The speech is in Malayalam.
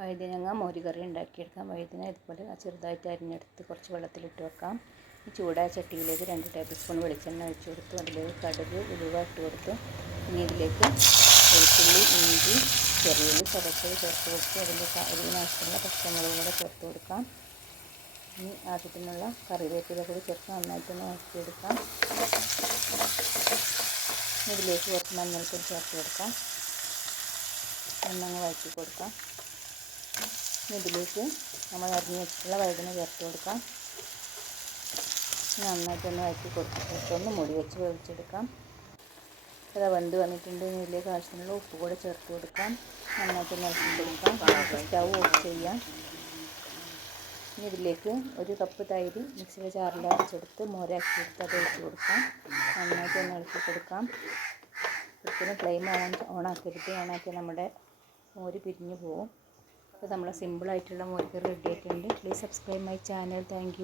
വഴുതനങ്ങ മോരുകറി ഉണ്ടാക്കിയെടുക്കാം. വഴുതന ഇതുപോലെ ചെറുതായിട്ട് അരിഞ്ഞെടുത്ത് കുറച്ച് വെള്ളത്തിലിട്ട് വെക്കാം. ഈ ചൂടായ ചട്ടിയിലേക്ക് രണ്ട് ടേബിൾ സ്പൂൺ വെളിച്ചെണ്ണ ഒഴിച്ചു കൊടുത്തു. അതിലേക്ക് കടുക് ഉലുവ ഇട്ട് കൊടുത്തു. ഇനി ഇതിലേക്ക് വെളുത്തുള്ളി ഇഞ്ചി ചെറിയുള്ളി ചതച്ചത് ചേർത്ത് കൊടുത്ത്. അതിന്റെ അതിനാവശ്യമുള്ള പച്ചമുളക് കൂടെ ചേർത്ത് കൊടുക്കാം. ഇനി ആവശ്യത്തിനുള്ള കറിവേപ്പില കൂടി ചേർത്ത് നന്നായിട്ടൊന്ന് വഴറ്റിയെടുക്കാം. ഇതിലേക്ക് കുറച്ച് മഞ്ഞൾപ്പൊടി ചേർത്ത് കൊടുക്കാം. ഒന്നങ്ങ് വഴറ്റി കൊടുക്കാം. ഇതിലേക്ക് നമ്മൾ അരിഞ്ഞ് വെച്ചിട്ടുള്ള വഴുതന ചേർത്ത് കൊടുക്കാം. നന്നായിട്ടൊന്ന് വഴറ്റി കൊടുത്തിട്ട് ഒന്ന് മുടി വെച്ച് വേവിച്ചെടുക്കാം. അത് വെന്ത് വന്നിട്ടുണ്ട്. ഇതിലേക്ക് ആവശ്യത്തിനുള്ള ഉപ്പ് കൂടെ ചേർത്ത് കൊടുക്കാം. നന്നായിട്ടൊന്ന് ഇളക്കി കൊടുക്കാം സ്റ്റൗ ഓഫ് ചെയ്യാം. ഇനി ഇതിലേക്ക് ഒരു കപ്പ് തൈര് മിക്സിയുടെ ജാറിൽ അരച്ചെടുത്ത് മോരാക്കി എടുത്ത് അത് ഒഴിച്ച് കൊടുക്കാം. നന്നായിട്ടൊന്ന് ഇളക്കി കൊടുക്കാം. ഒരിക്കലും ഫ്ലെയിം ഓൺ ഓണാക്കരുത് ഓണാക്കിയാൽ നമ്മുടെ മോര് പിരിഞ്ഞു പോകും അപ്പോൾ നമ്മൾ സിമ്പിളായിട്ടുള്ള മോരുകറി റെഡി ആയിട്ടുണ്ട്. Please subscribe my channel thank